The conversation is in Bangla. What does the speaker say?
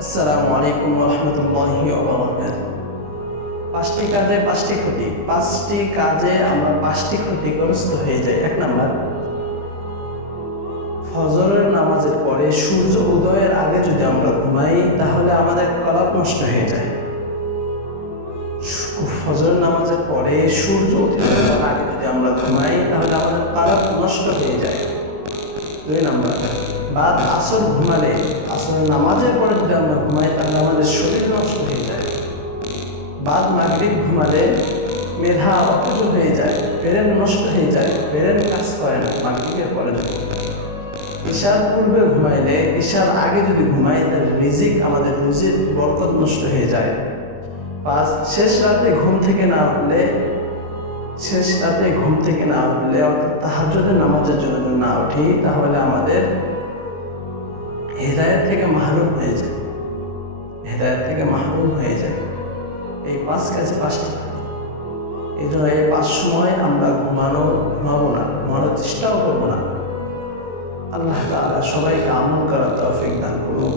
আসসালামু আলাইকুম রহমতুল্লাহি ওয়া বারাকাতুহু। পাঁচটি কাজে পাঁচটি ক্ষতি, পাঁচটি কাজে আমরা পাঁচটি ক্ষতিগ্রস্ত হয়ে যাই। এক নাম্বার, ফজরের নামাজের পরে সূর্য উদয়ের আগে যদি আমরা ঘুমাই তাহলে আমাদের কলাপ নষ্ট হয়ে যায়। ফজরের নামাজের পরে সূর্য উদয়ের আগে যদি আমরা ঘুমাই তাহলে আমাদের কলাপ নষ্ট হয়ে যায়। দুই নাম্বার, বাদ আসর ঘুমালে, আসরের নামাজের পরে যদি আমরা ঘুমাই তাহলে আমাদের শরীর নষ্ট হয়ে যায়। বাদ মাগরিব ঘুমালে মেধা অকেজ হয়ে যায়, ব্রেন নষ্ট হয়ে যায়, ব্রেন কাজ করে না মাগরিবের পরে। ঈশার পূর্বে ঘুমাইলে, ঈশার আগে যদি ঘুমাই তাহলে রিজিক, আমাদের রুজির বরকত নষ্ট হয়ে যায়। পাঁচ, শেষ রাতে ঘুম থেকে না উঠলে অর্থাৎ তাহাজ্জুদের নামাজের জন্য যদি না উঠি তাহলে আমাদের হেদায়েত থেকে মাহরুম হয়ে যায়। এই পাঁচ কাজে পাঁচটি। এই জন্য এই পাঁচ সময় আমরা ঘুমানোর চেষ্টাও করবো না। আল্লাহ তাআলা সবাইকে আমল করার তৌফিক দান করুক।